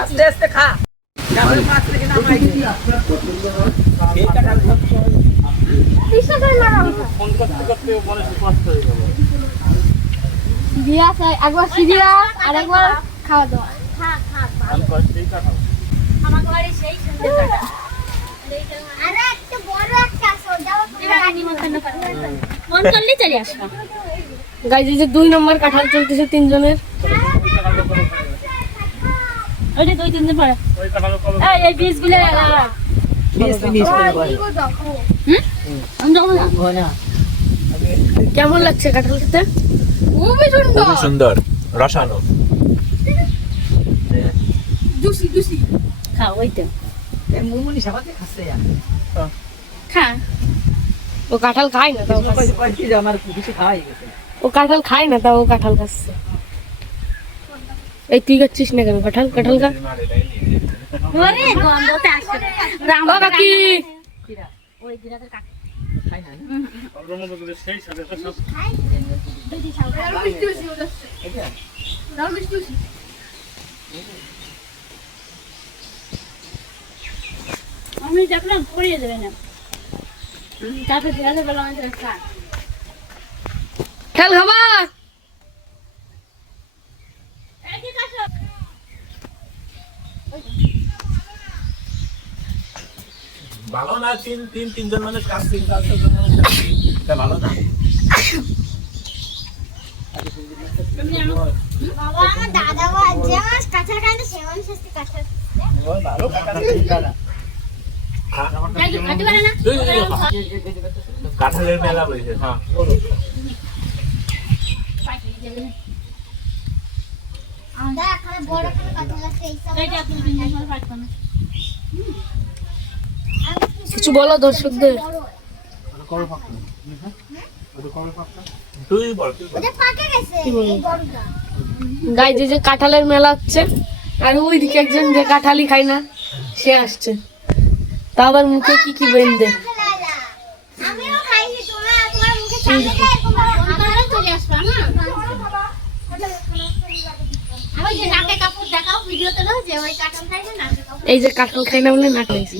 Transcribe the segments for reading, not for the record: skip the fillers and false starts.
আস্তে আস্তে খা তারপরে মাছ রেখে নামাই দে এই কাটা ফোন করতে করতে মনে কষ্ট হয়ে গেল দিয়া একবার সিরিয়া আর একবার খাওয়া দাওয়া খা আমি কষ্টই কাটাবো আমার ঘরে সেই সুন্দর কাটা আরে একটা বড় একটা সোজা এবার নিমন্ত্রণ করতে মন করলে চলে আসবা গাইজ এই যে 2 নম্বর কাঁঠাল চলতেছে তিনজনের ওইটা 2-3 দিন পরে ওই কাটালো কবে এই বীজগুলো মিস করে আমি যাবো না কেমন লাগছে কাঁঠাল খেতে খুবই সুন্দর রসালো জুসি খা ওইটা এই মুমুনি সাবাতে খাচ্ছে খা ও কাঁঠাল খায় না তাও কইছি যে আমার কিছু খাওয়াই গেছে ও কাঁঠাল খায় না তাও ও কাঁঠাল খাচ্ছে এই তুই খাচ্ছিস না কেন কাঁঠাল খা ওরে গন্ধতে আসে রাম কাকি ওই দিরাতে কাকি খাই না ওর মধ্যে তো সেই সাথে সব দিদি সাউন্ড মিষ্টি মিষ্টি এটা দাও মিষ্টি মিষ্টি আমি দেখলাম পড়িয়ে দেবে না তারপর দিরাতে বললাম আমি খা খেল খাবা ভালো না তিনজন মানুষ কাজ ভালো না বাবা আমার দাদা যে মাছ কাঁঠাল খায় না সে মানুষ আজকে কাঁঠাল ভালো খাতে পারে না কাঁঠালের মেলা বলেছে হ্যাঁ কিছু বলো দর্শকদের তুই বল গাইজ যে কাঁঠালের মেলা হচ্ছে আর ওইদিকে একজন যে কাঁঠালই খায় না সে আসছে তা আবার মুখে কি কি বেঁধে এই যে কাঁঠাল খাই না বলে না খাইছি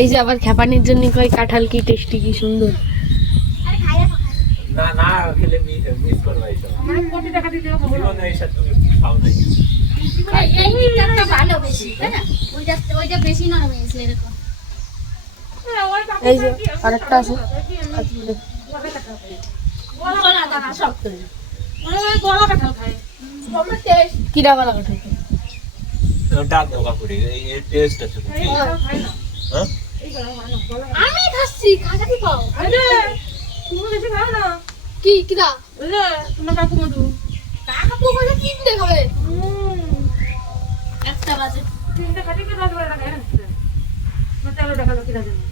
এই যে আবার খেপানির জন্য কয় কাঁঠাল কি টেস্টি কি সুন্দর না না খেলে মিস করবা এইসব জীবনে এইসব তুমি খাও নাই এই যে আরেকটা আছে কিরা বালা কাঁঠাল ডাক দোকা করে এই টেস্ট আছে হ্যাঁ আমি খাচ্ছি খাসাটি পাও আরে তুমি বেশি খাও না কি কিরা ওরে তোমার কাকু মধু কাকু বলে কিনতে হবে একটা বাজে তিনটা খাটি কি বাজে না কেন মতে আলো দেখালো কিরা জানো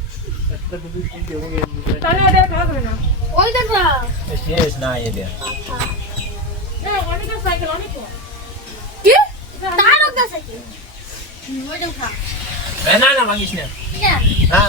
তাহলে ওটা খাওয়া হবে না ওই দেখ না শেষ না এটা অনেক সাইকেল অনেক কি তার ওটা সাইকেল ওইটা খা না না মাগিস না ঠিক আছে না